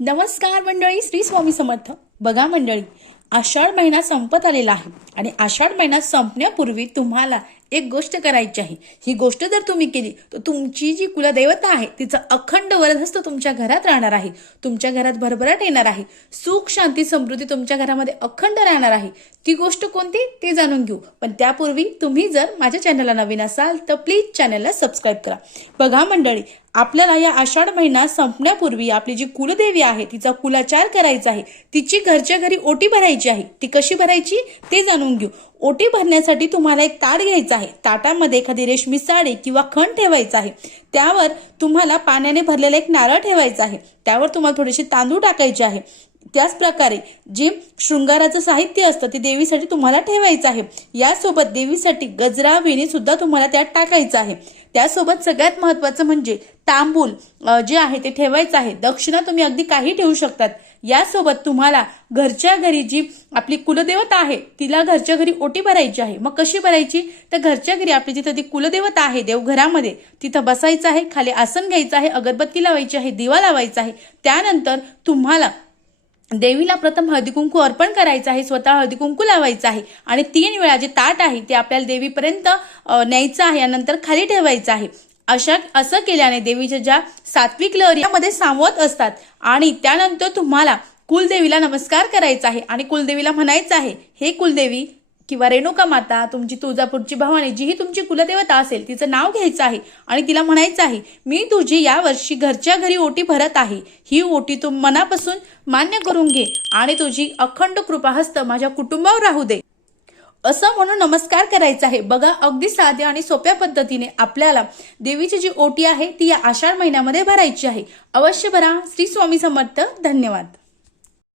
नमस्कार मंडळी, श्री स्वामी समर्थ. बघा मंडळी, आषाढ महिना संपत आलेला आहे आणि आषाढ महिना संपण्यापूर्वी तुम्हाला एक गोष्ट करायची आहे. ही गोष्ट जर तुम्ही केली तर तुमची जी कुलदेवता आहे तिचं अखंड वरदहस्त तुमच्या घरात राहणार आहे. तुमच्या घरात भरभराट येणार आहे. सुख शांती समृद्धी तुमच्या घरामध्ये अखंड राहणार आहे. ती गोष्ट कोणती ते जाणून घेऊ. पण त्यापूर्वी तुम्ही जर माझ्या चॅनलला नवीन असाल तर प्लीज चॅनलला सबस्क्राईब करा. बघा मंडळी, आपल्याला या आषाढ महिना संपण्यापूर्वी आपली जी कुलदेवी आहे तिचा कुलाचार करायचा आहे. तिची घरच्या घरी ओटी भरायची आहे. ती कशी भरायची ते जाणून घेऊ. ओटी भरण्यासाठी तुम्हाला एक ताट घ्यायचं आहे. ताटामध्ये एखादी रेशमी साडी किंवा खण ठेवायचा आहे. त्यावर तुम्हाला पाण्याने भरलेला एक नारळ ठेवायचा आहे. त्यावर तुम्हाला थोडेसे तांदूळ टाकायचे आहे. त्याच प्रकारे जे शृंगाराचं साहित्य असतं ते देवीसाठी तुम्हाला ठेवायचं आहे. यासोबत देवीसाठी गजरा वेणी सुद्धा तुम्हाला त्यात टाकायचं आहे. त्यासोबत सगळ्यात महत्त्वाचं म्हणजे तांबूल जे आहे ते ठेवायचं आहे. दक्षिणा तुम्ही अगदी काही ठेवू शकतात. यासोबत तुम्हाला घरच्या घरी जी आपली कुलदेवता आहे तिला घरच्या घरी ओटी भरायची आहे. मग कशी भरायची? तर घरच्या घरी आपली जिथं ती कुलदेवता आहे देवघरामध्ये तिथं बसायचं आहे. खाली आसन घ्यायचं आहे. अगरबत्ती लावायची आहे. दिवा लावायचा आहे. त्यानंतर तुम्हाला देवीला प्रथम हळदी कुंकू अर्पण करायचं आहे. स्वतः हळदी कुंकू लावायचं आहे आणि 3 वेळा जे ताट आहे ते आपल्याला देवीपर्यंत न्यायचं आहे. यानंतर खाली ठेवायचं आहे. असं केल्याने देवीच्या ज्या सात्विक लहरी यामध्ये सामावत असतात. आणि त्यानंतर तुम्हाला कुलदेवीला नमस्कार करायचा आहे आणि कुलदेवीला म्हणायचं आहे, हे कुलदेवी किंवा रेणुका माता, तुमची तुळजापूरची भवानी, जी ही तुमची कुलदेवता असेल तिचं नाव घ्यायचं आहे आणि तिला म्हणायचं आहे, मी तुझी यावर्षी घरच्या घरी ओटी भरत आहे. ही ओटी तू मनापासून मान्य करून घे आणि तुझी अखंड कृपाहस्त माझ्या कुटुंबावर राहू दे, असं म्हणून नमस्कार करायचा आहे. बघा, अगदी साध्या आणि सोप्या पद्धतीने आपल्याला देवीची जी ओटी आहे ती या आषाढ महिन्यामध्ये भरायची आहे. अवश्य भरा. श्री स्वामी समर्थ. धन्यवाद.